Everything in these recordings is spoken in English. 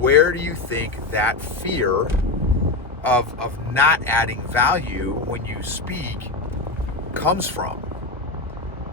where do you think that fear of not adding value when you speak comes from?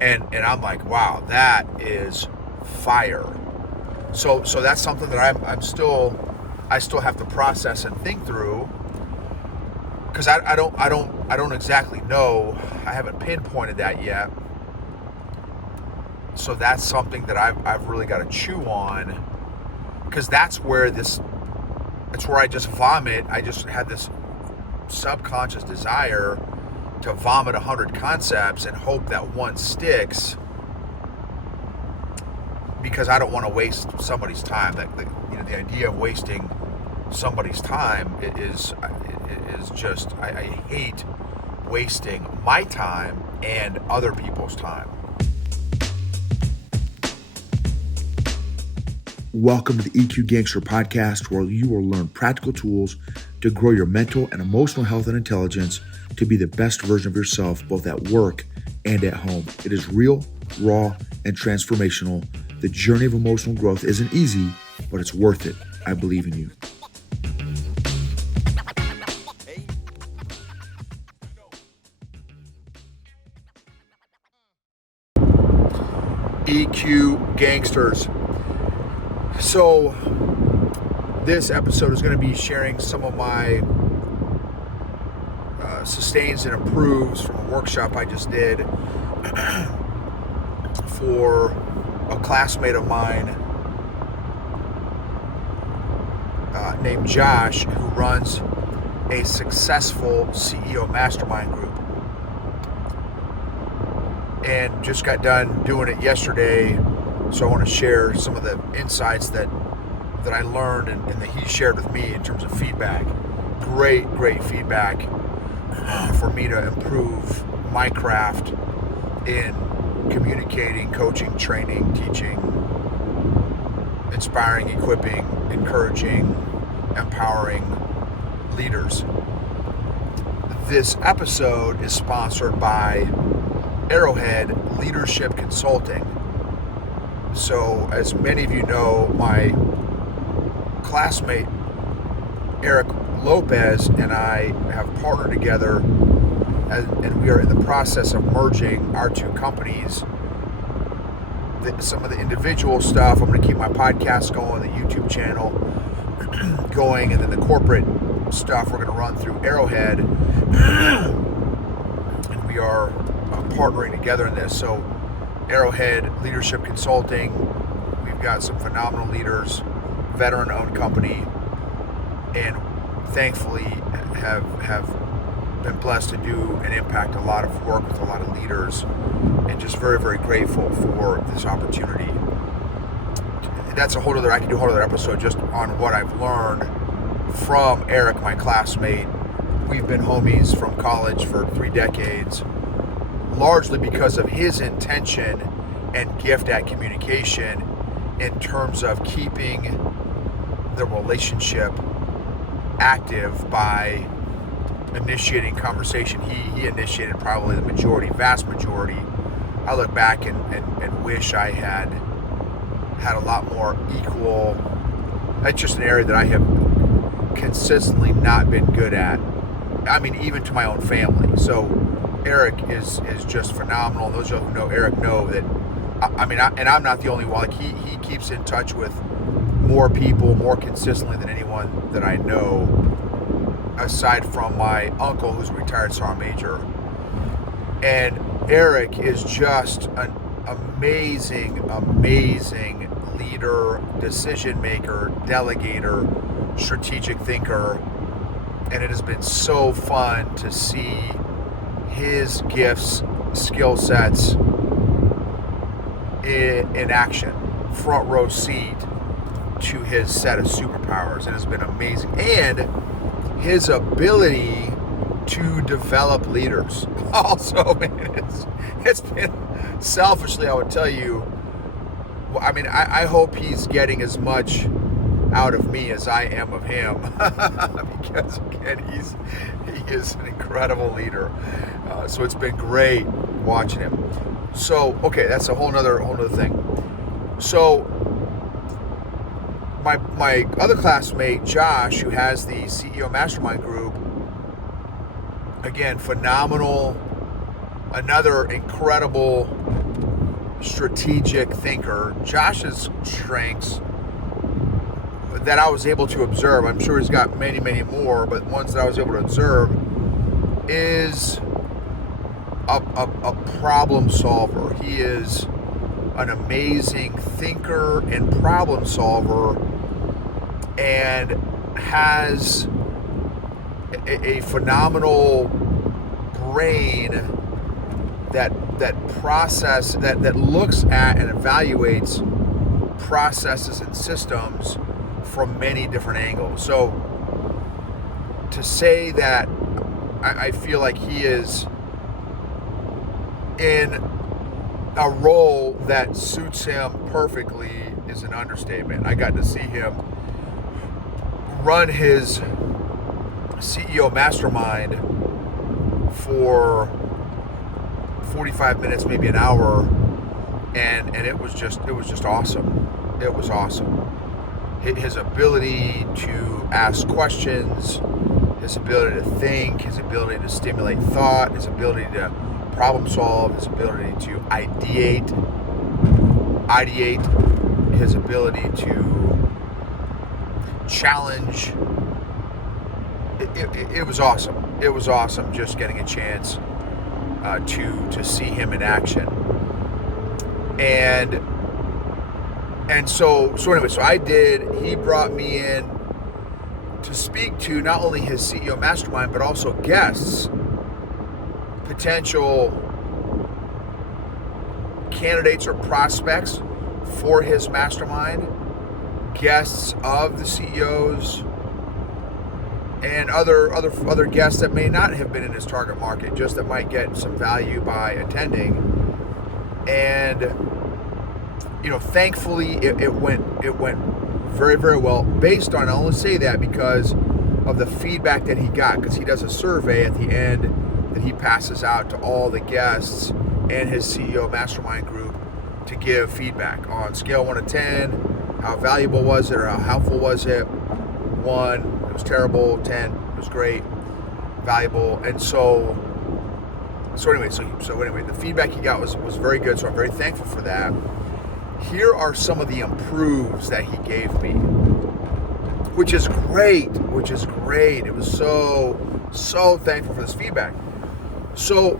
And I'm like, wow, that is fire. So that's something that I still have to process and think through, because I don't exactly know. I haven't pinpointed that yet. So that's something that I've really got to chew on, because that's where I just vomit. I just had this subconscious desire to vomit 100 concepts and hope that one sticks, because I don't want to waste somebody's time. The idea of wasting somebody's time is just, I hate wasting my time and other people's time. Welcome to the EQ Gangster podcast, where you will learn practical tools to grow your mental and emotional health and intelligence to be the best version of yourself, both at work and at home. It is real, raw, and transformational. The journey of emotional growth isn't easy, but it's worth it. I believe in you. EQ Gangsters. So this episode is going to be sharing some of my sustains and improves from a workshop I just did for a classmate of mine named Josh, who runs a successful CEO Mastermind group, and just got done doing it yesterday. So I want to share some of the insights that I learned and that he shared with me in terms of feedback. Great feedback for me to improve my craft in communicating, coaching, training, teaching, inspiring, equipping, encouraging, empowering leaders. This episode is sponsored by Arrowhead Leadership Consulting. So, as many of you know, my classmate Eric Lopez and I have partnered together, and we are in the process of merging our two companies. Some of the individual stuff, I'm going to keep my podcast going, the YouTube channel going, and then the corporate stuff we're going to run through Arrowhead, and we are partnering together in this. So Arrowhead Leadership Consulting, we've got some phenomenal leaders, veteran-owned company, and thankfully have been blessed to do and impact a lot of work with a lot of leaders, and just very grateful for this opportunity. That's I can do a whole other episode just on what I've learned from Eric, my classmate. We've been homies from college for 3 decades, largely because of his intention and gift at communication in terms of keeping the relationship active by initiating conversation. He initiated probably the vast majority. I look back and wish I had a lot more equal. That's just an area that I have consistently not been good at. I mean, even to my own family. So Eric is just phenomenal. And those of you who know Eric know that, and I'm not the only one. Like he keeps in touch with more people more consistently than anyone that I know, aside from my uncle, who's a retired sergeant major. And Eric is just an amazing leader, decision maker, delegator, strategic thinker. And it has been so fun to see his gifts, skill sets in action, front row seat to his set of superpowers. It has been amazing. And his ability to develop leaders also, man, it's been, selfishly, I would tell you, I hope he's getting as much out of me as I am of him, because again, he is an incredible leader. So it's been great watching him. So, okay, that's a whole nother thing. So my other classmate, Josh, who has the CEO Mastermind group, again, phenomenal, another incredible strategic thinker. Josh's strengths that I was able to observe, I'm sure he's got many, many more, but ones that I was able to observe, is a problem solver. He is an amazing thinker and problem solver, and has a phenomenal brain that looks at and evaluates processes and systems from many different angles. So to say that I feel like he is in a role that suits him perfectly is an understatement. I got to see him run his CEO Mastermind for 45 minutes, maybe an hour, and it was just awesome. It was awesome. His ability to ask questions, his ability to think, his ability to stimulate thought, his ability to problem solve, his ability to ideate, his ability to challenge. It was awesome. It was awesome just getting a chance to see him in action. And so anyway, so I did. He brought me in to speak to not only his CEO Mastermind, but also guests, potential candidates or prospects for his mastermind, guests of the CEOs, and other guests that may not have been in his target market, just that might get some value by attending. And thankfully it went very, very well, based on, I only say that because of the feedback that he got, because he does a survey at the end that he passes out to all the guests and his CEO Mastermind group to give feedback on scale 1 to 10. How valuable was it, or how helpful was it? 1, it was terrible. 10, it was great, valuable. And so anyway, the feedback he got was very good. So I'm very thankful for that. Here are some of the improves that he gave me, which is great. It was so thankful for this feedback. So,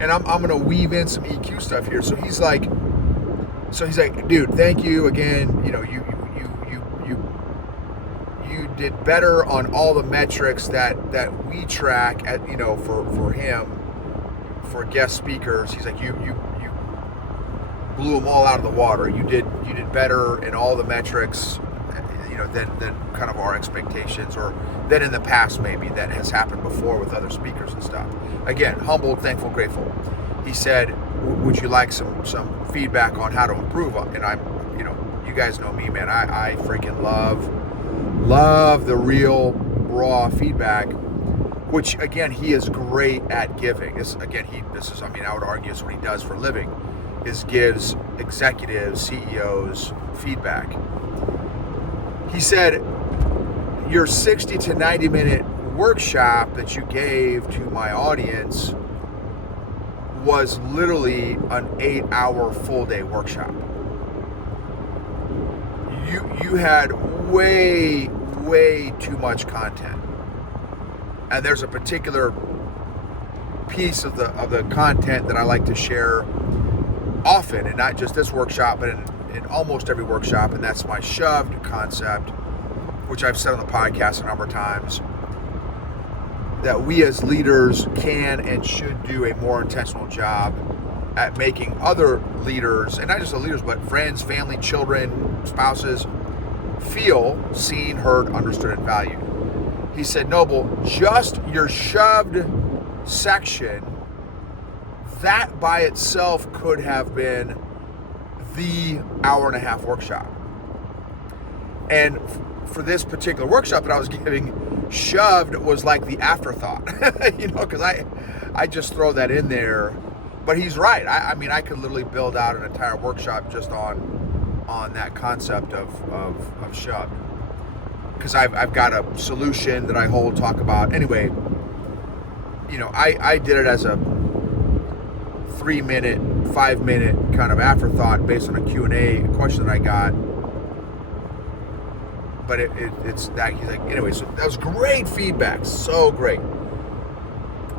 and I'm going to weave in some EQ stuff here. So he's like, dude, thank you again. You did better on all the metrics that we track at, for him, for guest speakers. He's like, you blew them all out of the water. You did better in all the metrics, than kind of our expectations, or than in the past maybe that has happened before with other speakers and stuff. Again, humbled, thankful, grateful. He said, would you like some feedback on how to improve? And I'm, you guys know me, man. I freaking love the real raw feedback, which again, he is great at giving. I would argue is what he does for a living, is gives executives, CEOs feedback. He said, your 60 to 90 minute workshop that you gave to my audience was literally an 8-hour full day workshop. You had way too much content. And there's a particular piece of the content that I like to share often, and not just this workshop, but in almost every workshop, and that's my shoved concept, which I've said on the podcast a number of times, that we as leaders can and should do a more intentional job at making other leaders, and not just the leaders, but friends, family, children, spouses, feel seen, heard, understood, and valued. He said, Noble, just your shoved section, that by itself could have been the hour-and-a-half workshop. And for this particular workshop that I was giving, shoved was like the afterthought, because I just throw that in there. But he's right. I could literally build out an entire workshop just on on that concept of shoved, because I've got a solution that I talk about. Anyway, I did it as a 3-minute, 5-minute kind of afterthought based on a Q&A question that I got. But it's that, he's like, anyway, so that was great feedback, so great.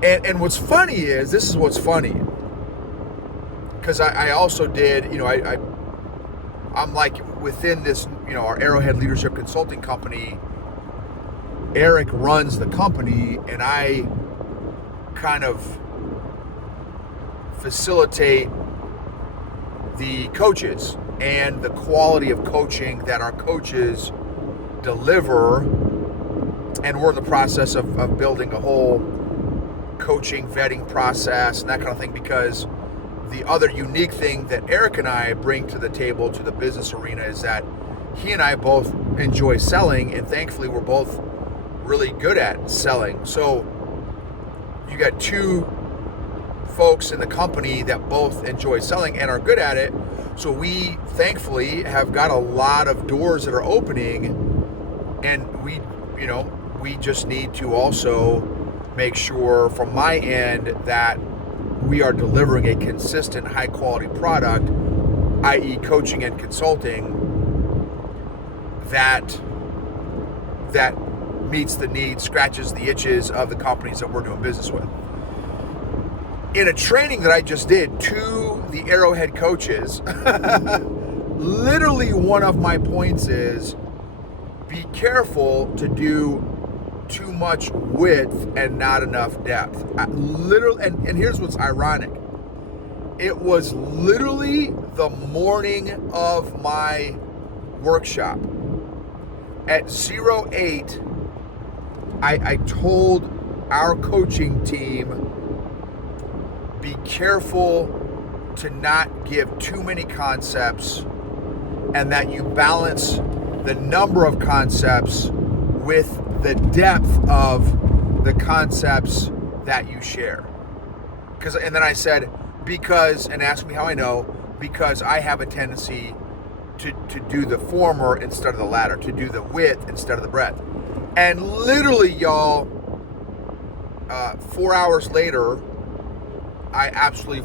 And what's funny is, this is what's funny, because I also did, I'm like within this, our Arrowhead Leadership Consulting Company, Eric runs the company, and I kind of facilitate the coaches and the quality of coaching that our coaches deliver, and we're in the process of building a whole coaching vetting process and that kind of thing, because the other unique thing that Eric and I bring to the table, to the business arena, is that he and I both enjoy selling, and thankfully we're both really good at selling. So you got two folks in the company that both enjoy selling and are good at it. So we thankfully have got a lot of doors that are opening, and we just need to also make sure from my end that we are delivering a consistent, high quality product, i.e. coaching and consulting, that meets the needs, scratches the itches of the companies that we're doing business with. In a training that I just did to the Arrowhead coaches, literally one of my points is, be careful to do too much width and not enough depth. Literally, and here's what's ironic. It was literally the morning of my workshop. At 08, I told our coaching team, be careful to not give too many concepts, and that you balance the number of concepts with the depth of the concepts that you share. And then I said, and ask me how I know, because I have a tendency to do the former instead of the latter, to do the width instead of the breadth. And literally, y'all, 4 hours later, I absolutely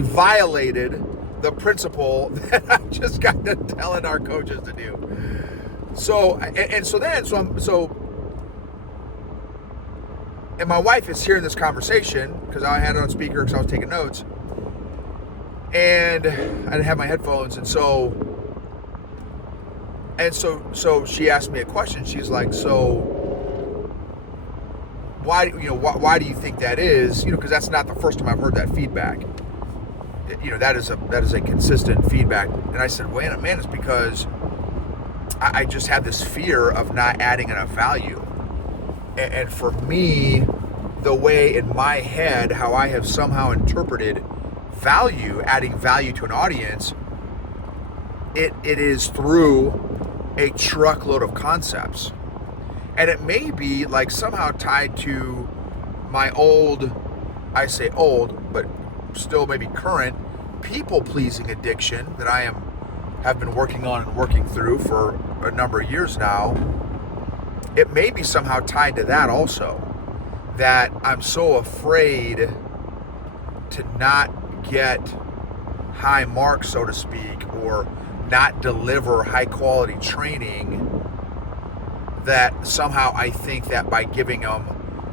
violated the principle that I just got done telling our coaches to do. And my wife is hearing this conversation, because I had it on speaker because I was taking notes, and I didn't have my headphones, and so she asked me a question. She's like, so why do you think that is? Because that's not the first time I've heard that feedback. That is a consistent feedback. And I said, wait a minute, it's because I just have this fear of not adding enough value. And for me, the way in my head, how I have somehow interpreted value, adding value to an audience, it is through a truckload of concepts. And it may be like somehow tied to my old, I say old, but still maybe current, people-pleasing addiction that I have been working on and working through for a number of years now. It may be somehow tied to that also, that I'm so afraid to not get high marks, so to speak, or not deliver high quality training, that somehow I think that by giving them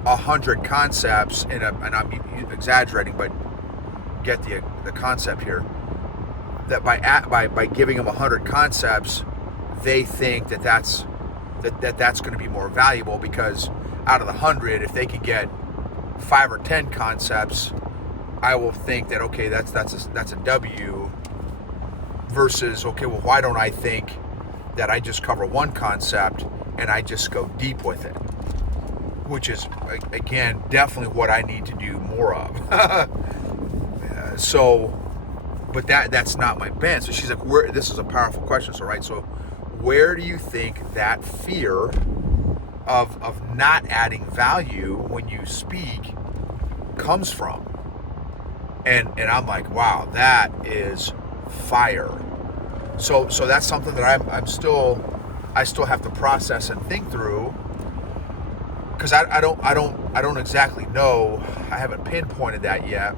100 concepts, and I'm exaggerating, but get the concept here, that by giving them 100 concepts, they think that's going to be more valuable, because out of the 100, if they can get 5 or 10 concepts, I will think that, okay, that's a W, versus, okay, well, why don't I think that I just cover one concept and I just go deep with it, which is, again, definitely what I need to do more of. But that's not my bent. So she's like, this is a powerful question. So where do you think that fear of not adding value when you speak comes from? And I'm like, wow, that is fire. So that's something that I still have to process and think through, because I don't exactly know. I haven't pinpointed that yet.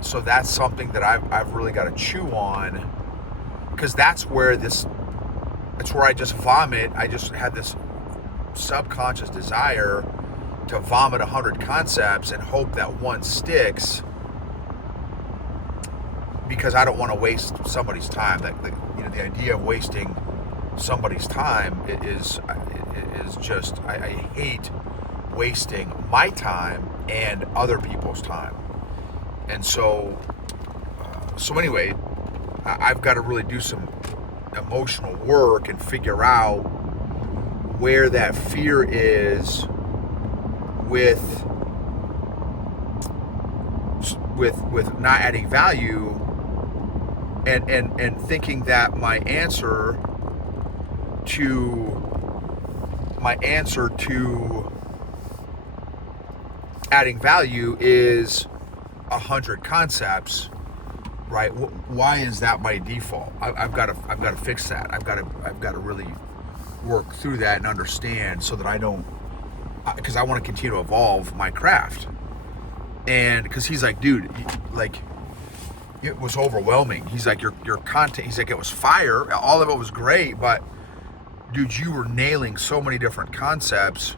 So that's something that I've really got to chew on, because that's where I just vomit. I just had this subconscious desire to vomit 100 concepts and hope that one sticks, because I don't want to waste somebody's time. The idea of wasting somebody's time is just, I hate wasting my time and other people's time. And so anyway, I've got to really do some emotional work and figure out where that fear is with not adding value, and thinking that my answer to adding value is 100 concepts, right? Why is that my default? I've got to fix that. I've got to really work through that and understand, so that I don't, because I want to continue to evolve my craft. And because he's like, dude, like, it was overwhelming. He's like, your content, he's like, it was fire. All of it was great, but dude, you were nailing so many different concepts.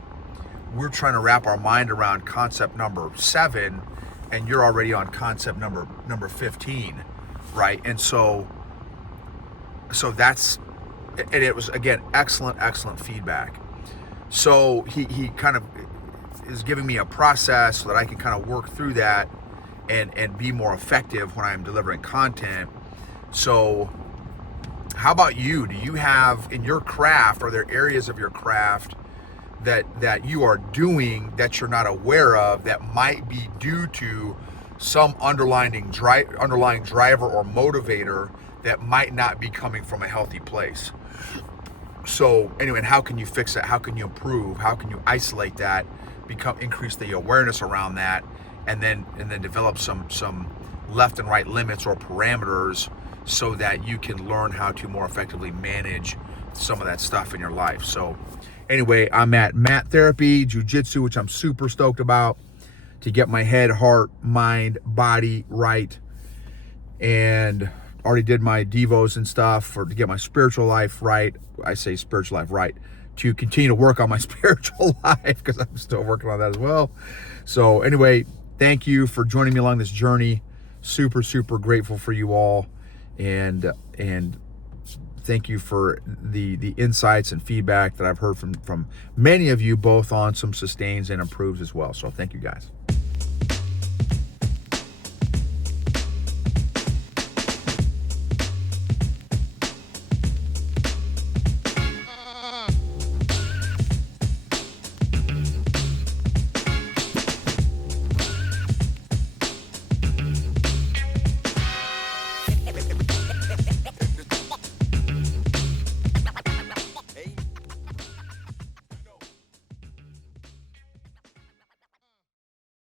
We're trying to wrap our mind around concept number 7, and you're already on concept number 15, right? And so that's, and it was, again, excellent feedback. So he kind of is giving me a process so that I can kind of work through that and be more effective when I'm delivering content. So how about you? Do you have in your craft, are there areas of your craft that you are doing that you're not aware of, that might be due to some underlying driver or motivator that might not be coming from a healthy place? So anyway, and how can you fix that? How can you improve? How can you isolate that, increase the awareness around that, and then develop some left and right limits or parameters, so that you can learn how to more effectively manage some of that stuff in your life. So anyway, I'm at Mat Therapy Jiu-Jitsu, which I'm super stoked about, to get my head, heart, mind, body right. And already did my devos and stuff to get my spiritual life right. I say spiritual life right, to continue to work on my spiritual life, because I'm still working on that as well. So anyway, thank you for joining me along this journey. Super grateful for you all, and thank you for the insights and feedback that I've heard from many of you, both on some sustains and improves as well. So thank you guys.